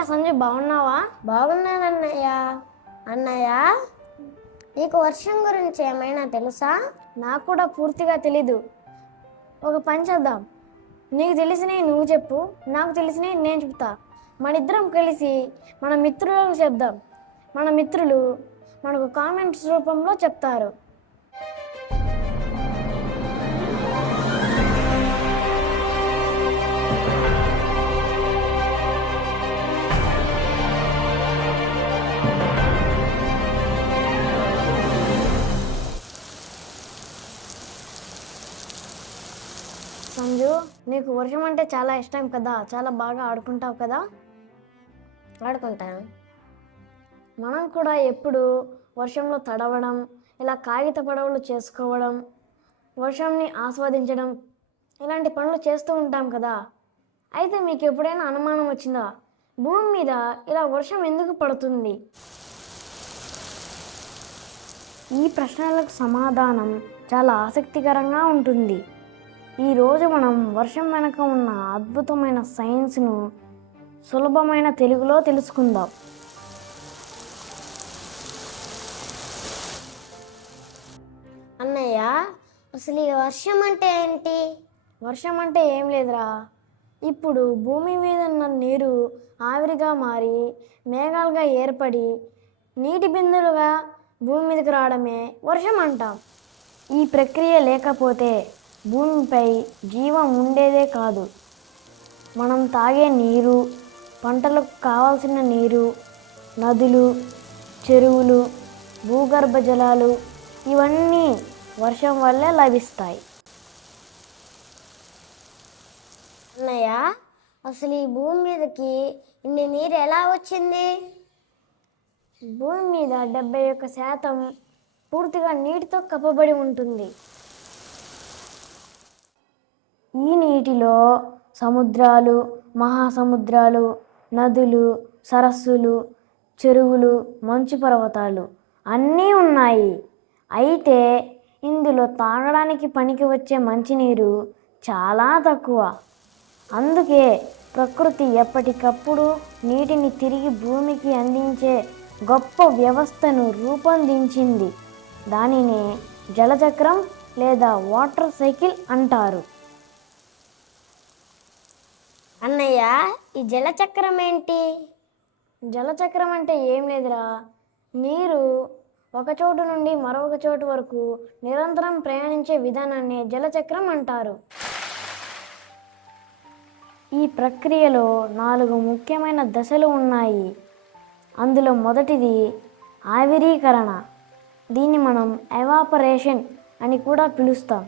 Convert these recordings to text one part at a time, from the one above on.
ఏంట్రా సంజయ్, బాగున్నావా? బాగున్నానన్నయ్య. అన్నయ్య, నీకు వర్షం గురించి ఏమైనా తెలుసా? నాకు కూడా పూర్తిగా తెలీదు. ఒక పని చేద్దాం, నీకు తెలిసినవి నువ్వు చెప్పు, నాకు తెలిసినవి నేను చెప్తా. మన ఇద్దరం కలిసి మన మిత్రులకు చెప్దాం. మన మిత్రులు మనకు కామెంట్స్ రూపంలో చెప్తారు. సంజు, నీకు వర్షం అంటే చాలా ఇష్టం కదా, చాలా బాగా ఆడుకుంటావు కదా? ఆడుకుంటాను. మనం కూడా ఎప్పుడు వర్షంలో తడవడం, ఇలా కాగిత పడవలు చేసుకోవడం, వర్షంని ఆస్వాదించడం, ఇలాంటి పనులు చేస్తూ ఉంటాం కదా. అయితే మీకు ఎప్పుడైనా అనుమానం వచ్చిందా, భూమి మీద ఇలా వర్షం ఎందుకు పడుతుంది? ఈ ప్రశ్నలకు సమాధానం చాలా ఆసక్తికరంగా ఉంటుంది. ఈరోజు మనం వర్షం వెనక ఉన్న అద్భుతమైన సైన్స్ను సులభమైన తెలుగులో తెలుసుకుందాం. అన్నయ్య, అసలు ఈ వర్షం అంటే ఏంటి? వర్షం అంటే ఏం లేదురా, ఇప్పుడు భూమి మీద ఉన్న నీరు ఆవిరిగా మారి మేఘాలుగా ఏర్పడి నీటి బిందులుగా భూమి మీదకి రావడమే వర్షం అంటాం. ఈ ప్రక్రియ లేకపోతే భూమిపై జీవం ఉండేదే కాదు. మనం తాగే నీరు, పంటలకు కావాల్సిన నీరు, నదులు, చెరువులు, భూగర్భ జలాలు ఇవన్నీ వర్షం వల్లే లభిస్తాయి. అన్నయ్య, అసలు ఈ భూమి మీదకి ఇన్ని నీరు ఎలా వచ్చింది? భూమి మీద 71% పూర్తిగా నీటితో కప్పబడి ఉంటుంది. ఈ నీటిలో సముద్రాలు, మహాసముద్రాలు, నదులు, సరస్సులు, చెరువులు, మంచు పర్వతాలు అన్నీ ఉన్నాయి. అయితే ఇందులో తాగడానికి పనికి వచ్చే మంచినీరు చాలా తక్కువ. అందుకే ప్రకృతి ఎప్పటికప్పుడు నీటిని తిరిగి భూమికి అందించే గొప్ప వ్యవస్థను రూపొందించింది. దానినే జలచక్రం లేదా వాటర్ సైకిల్ అంటారు. అన్నయ్య, ఈ జలచక్రం ఏంటి? జలచక్రం అంటే ఏం లేదురా, నీరు ఒక చోటు నుండి మరొక చోటు వరకు నిరంతరం ప్రయాణించే విధానాన్ని జలచక్రం అంటారు. ఈ ప్రక్రియలో 4 ముఖ్యమైన దశలు ఉన్నాయి. అందులో మొదటిది ఆవిరీకరణ. దీన్ని మనం ఎవాపరేషన్ అని కూడా పిలుస్తాం.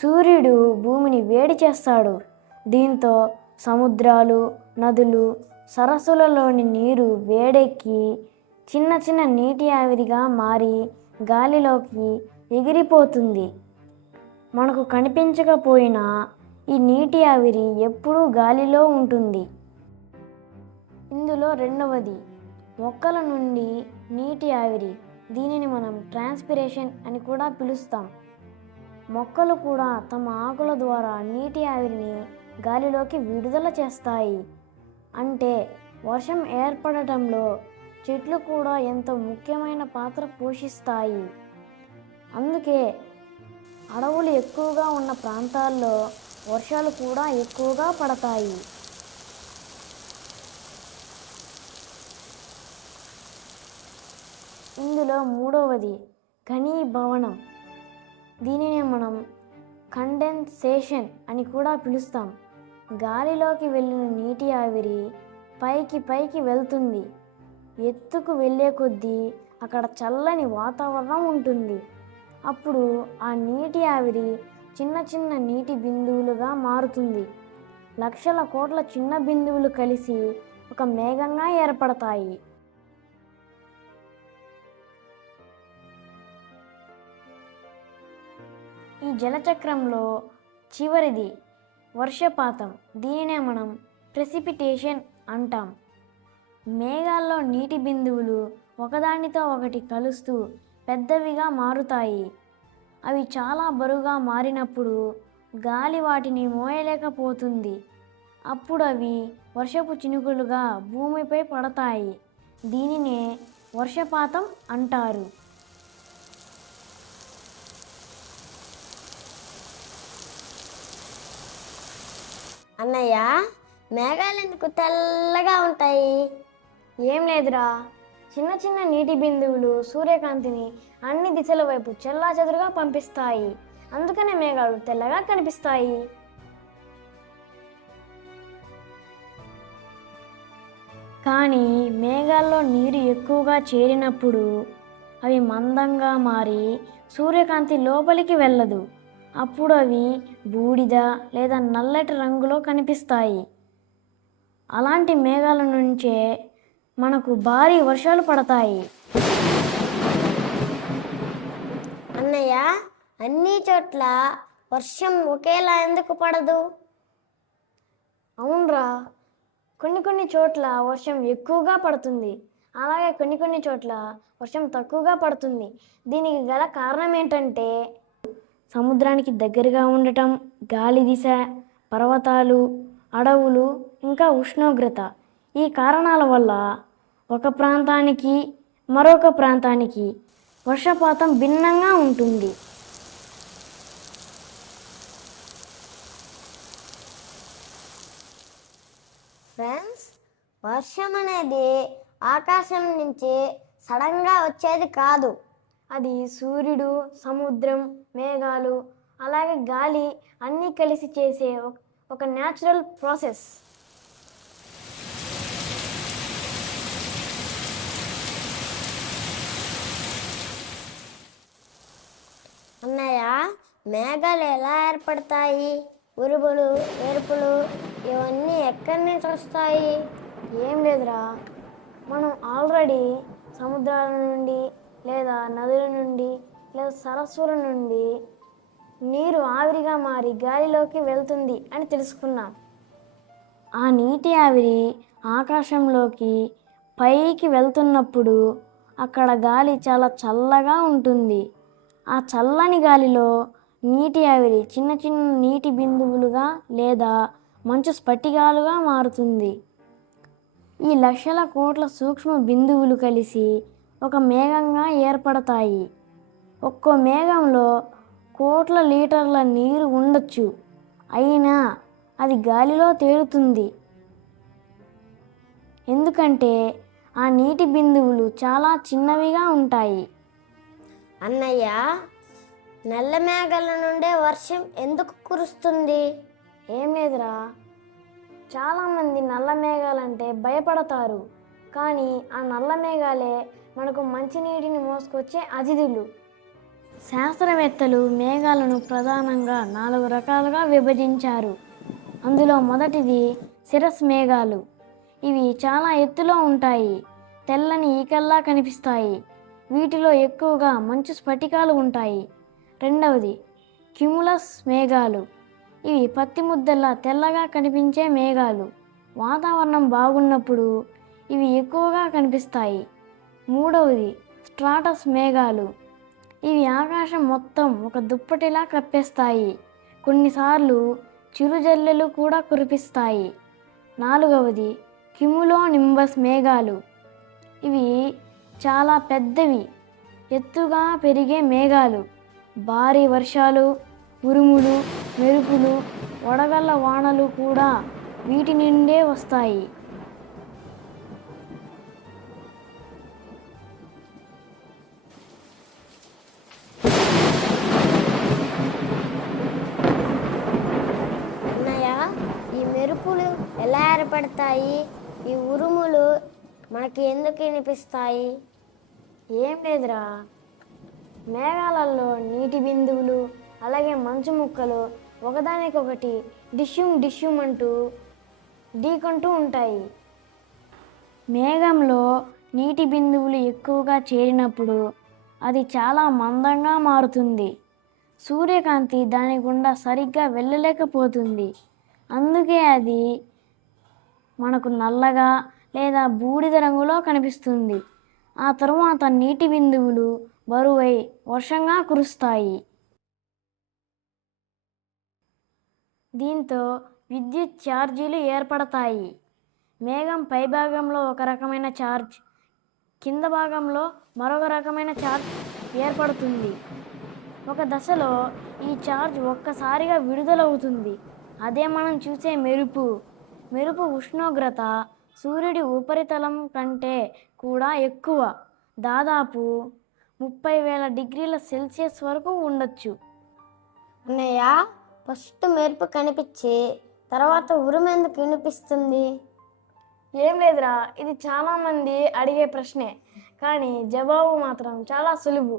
సూర్యుడు భూమిని వేడి చేస్తాడు. దీంతో సముద్రాలు, నదులు, సరస్సులలోని నీరు వేడెక్కి చిన్న చిన్న నీటి ఆవిరిగా మారి గాలిలోకి ఎగిరిపోతుంది. మనకు కనిపించకపోయినా ఈ నీటి ఆవిరి ఎప్పుడూ గాలిలో ఉంటుంది. ఇందులో రెండవది మొక్కల నుండి నీటి ఆవిరి. దీనిని మనం ట్రాన్స్పిరేషన్ అని కూడా పిలుస్తాం. మొక్కలు కూడా తమ ఆకుల ద్వారా నీటి ఆవిరిని గాలిలోకి విడుదల చేస్తాయి. అంటే వర్షం ఏర్పడటంలో చెట్లు కూడా ఎంతో ముఖ్యమైన పాత్ర పోషిస్తాయి. అందుకే అడవులు ఎక్కువగా ఉన్న ప్రాంతాల్లో వర్షాలు కూడా ఎక్కువగా పడతాయి. ఇందులో మూడవది ఘనీభవనం. దీనినే మనం కండెన్సేషన్ అని కూడా పిలుస్తాం. గాలిలోకి వెళ్ళిన నీటి ఆవిరి పైకి పైకి వెళ్తుంది. ఎత్తుకు వెళ్ళే కొద్దీ అక్కడ చల్లని వాతావరణం ఉంటుంది. అప్పుడు ఆ నీటి ఆవిరి చిన్న చిన్న నీటి బిందువులుగా మారుతుంది. లక్షల కోట్ల చిన్న బిందువులు కలిసి ఒక మేఘంగా ఏర్పడతాయి. ఈ జలచక్రంలో చివరిది వర్షపాతం. దీనినే మనం ప్రెసిపిటేషన్ అంటాం. మేఘాల్లో నీటి బిందువులు ఒకదానితో ఒకటి కలుస్తూ పెద్దవిగా మారుతాయి. అవి చాలా బరువుగా మారినప్పుడు గాలి వాటిని మోయలేకపోతుంది. అప్పుడు అవి వర్షపు చినుకులుగా భూమిపై పడతాయి. దీనినే వర్షపాతం అంటారు. అన్నయ్య, మేఘాలు ఎందుకు తెల్లగా ఉంటాయి? ఏం లేదురా, చిన్న చిన్న నీటి బిందువులు సూర్యకాంతిని అన్ని దిశల వైపు చెల్లాచెదురుగా పంపిస్తాయి. అందుకనే మేఘాలు తెల్లగా కనిపిస్తాయి. కానీ మేఘాల్లో నీరు ఎక్కువగా చేరినప్పుడు అవి మందంగా మారి సూర్యకాంతి లోపలికి వెళ్ళదు. అప్పుడు అవి బూడిద లేదా నల్లటి రంగులో కనిపిస్తాయి. అలాంటి మేఘాల నుంచే మనకు భారీ వర్షాలు పడతాయి. అన్నయ్య, అన్ని చోట్ల వర్షం ఒకేలా ఎందుకు పడదు? అవునరా, కొన్ని చోట్ల వర్షం ఎక్కువగా పడుతుంది. అలాగే కొన్ని చోట్ల వర్షం తక్కువగా పడుతుంది. దీనికి గల కారణం ఏంటంటే సముద్రానికి దగ్గరగా ఉండటం, గాలి దిశ, పర్వతాలు, అడవులు, ఇంకా ఉష్ణోగ్రత. ఈ కారణాల వల్ల ఒక ప్రాంతానికి మరొక ప్రాంతానికి వర్షపాతం భిన్నంగా ఉంటుంది. ఫ్రెండ్స్, వర్షం అనేది ఆకాశం నుంచి సడన్గా వచ్చేది కాదు. అది సూర్యుడు, సముద్రం, మేఘాలు, అలాగే గాలి అన్నీ కలిసి చేసే ఒక న్యాచురల్ ప్రాసెస్. అన్నయ్య, మేఘాలు ఎలా ఏర్పడతాయి? ఉరుములు, మెరుపులు ఇవన్నీ ఎక్కడి నుంచి వస్తాయి? ఏం లేదురా, మనం ఆల్రెడీ సముద్రాల నుండి లేదా నదుల నుండి లేదా సరస్సుల నుండి నీరు ఆవిరిగా మారి గాలిలోకి వెళ్తుంది అని తెలుసుకున్నాం. ఆ నీటి ఆవిరి ఆకాశంలోకి పైకి వెళ్తున్నప్పుడు అక్కడ గాలి చాలా చల్లగా ఉంటుంది. ఆ చల్లని గాలిలో నీటి ఆవిరి చిన్న చిన్న నీటి బిందువులుగా లేదా మంచు స్ఫటికాలుగా మారుతుంది. ఈ లక్షల కోట్ల సూక్ష్మ బిందువులు కలిసి ఒక మేఘంగా ఏర్పడతాయి. ఒక్కో మేఘంలో కోట్ల లీటర్ల నీరు ఉండొచ్చు, అయినా అది గాలిలో తేలుతుంది. ఎందుకంటే ఆ నీటి బిందువులు చాలా చిన్నవిగా ఉంటాయి. అన్నయ్య, నల్ల మేఘాల నుండే వర్షం ఎందుకు కురుస్తుంది? ఏం లేదురా, చాలామంది నల్ల మేఘాలంటే భయపడతారు. కానీ ఆ నల్ల మేఘాలే మనకు మంచినీటిని మోసుకొచ్చే అతిథులు. శాస్త్రవేత్తలు మేఘాలను ప్రధానంగా 4 రకాలుగా విభజించారు. అందులో మొదటిది సిరస్ మేఘాలు. ఇవి చాలా ఎత్తులో ఉంటాయి, తెల్లని ఈకల్లా కనిపిస్తాయి. వీటిలో ఎక్కువగా మంచు స్ఫటికాలు ఉంటాయి. రెండవది క్యుములస్ మేఘాలు. ఇవి పత్తి ముద్దల్లా తెల్లగా కనిపించే మేఘాలు. వాతావరణం బాగున్నప్పుడు ఇవి ఎక్కువగా కనిపిస్తాయి. మూడవది స్ట్రాటస్ మేఘాలు. ఇవి ఆకాశం మొత్తం ఒక దుప్పటిలా కప్పేస్తాయి. కొన్నిసార్లు చిరుజల్లులు కూడా కురిపిస్తాయి. నాలుగవది క్యుములో నింబస్ మేఘాలు. ఇవి చాలా పెద్దవి, ఎత్తుగా పెరిగే మేఘాలు. భారీ వర్షాలు, ఉరుములు, మెరుపులు, వడగళ్ళ వానలు కూడా వీటి నుండే వస్తాయి. అన్నయ్య, ఈ మెరుపులు ఎలా ఏర్పడతాయి? ఈ ఉరుములు మనకి ఎందుకు వినిపిస్తాయి? ఏం లేదురా, మేఘాలలో నీటి బిందువులు అలాగే మంచు ముక్కలు ఒకదానికొకటి డిష్యూమ్ అంటూ ఢీకొంటూ ఉంటాయి. మేఘంలో నీటి బిందువులు ఎక్కువగా చేరినప్పుడు అది చాలా మందంగా మారుతుంది. సూర్యకాంతి దాని గుండా సరిగ్గా వెళ్ళలేకపోతుంది. అందుకే అది మనకు నల్లగా లేదా బూడిద రంగులో కనిపిస్తుంది. ఆ తరువాత నీటి బిందువులు బరువై వర్షంగా కురుస్తాయి. దీంతో విద్యుత్ ఛార్జీలు ఏర్పడతాయి. మేఘం పైభాగంలో ఒక రకమైన ఛార్జ్, కింద భాగంలో మరొక రకమైన ఛార్జ్ ఏర్పడుతుంది. ఒక దశలో ఈ ఛార్జ్ ఒక్కసారిగా విడుదలవుతుంది. అదే మనం చూసే మెరుపు. మెరుపు ఉష్ణోగ్రత సూర్యుడి ఉపరితలం కంటే కూడా ఎక్కువ, దాదాపు 30,000 డిగ్రీల సెల్సియస్ వరకు ఉండొచ్చు. అన్నయ్య, ఫస్ట్ మెరుపు కనిపించి తర్వాత ఉరుము ఎందుకు వినిపిస్తుంది? ఏం లేదురా, ఇది చాలామంది అడిగే ప్రశ్నే, కానీ జవాబు మాత్రం చాలా సులువు.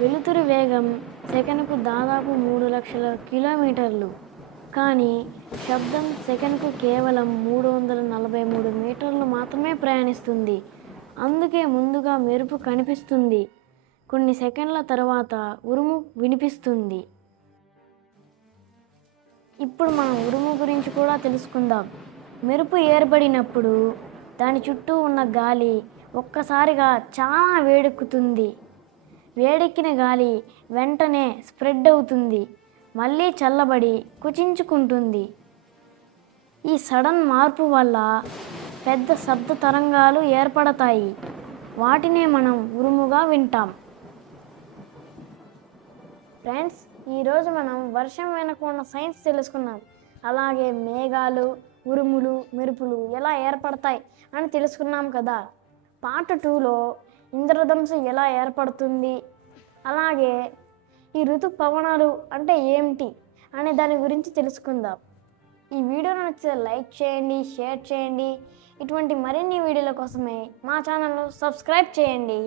వెలుతురు వేగం సెకనుకు దాదాపు 3,00,000 కిలోమీటర్లు, కానీ శబ్దం సెకనుకు కేవలం 343 మీటర్లు మాత్రమే ప్రయాణిస్తుంది. అందుకే ముందుగా మెరుపు కనిపిస్తుంది, కొన్ని సెకండ్ల తర్వాత ఉరుము వినిపిస్తుంది. ఇప్పుడు మనం ఉరుము గురించి కూడా తెలుసుకుందాం. మెరుపు ఏర్పడినప్పుడు దాని చుట్టూ ఉన్న గాలి ఒక్కసారిగా చాలా వేడెక్కుతుంది. వేడెక్కిన గాలి వెంటనే స్ప్రెడ్ అవుతుంది, మళ్ళీ చల్లబడి కుచించుకుంటుంది. ఈ సడన్ మార్పు వల్ల పెద్ద శబ్ద తరంగాలు ఏర్పడతాయి. వాటినే మనం ఉరుముగా వింటాం. ఫ్రెండ్స్, ఈరోజు మనం వర్షం వెనుక ఉన్న సైన్స్ తెలుసుకున్నాం. అలాగే మేఘాలు, ఉరుములు, మెరుపులు ఎలా ఏర్పడతాయి అని తెలుసుకున్నాం కదా. పార్ట్ 2లో ఇంద్రధనుస్సు ఎలా ఏర్పడుతుంది, అలాగే ఈ ఋతుపవనాలు అంటే ఏమిటి అనే దాని గురించి తెలుసుకుందాం. ఈ వీడియో నచ్చితే లైక్ చేయండి, షేర్ చేయండి. ఇటువంటి మరిన్ని వీడియోల కోసమే మా ఛానల్ను సబ్స్క్రైబ్ చేయండి.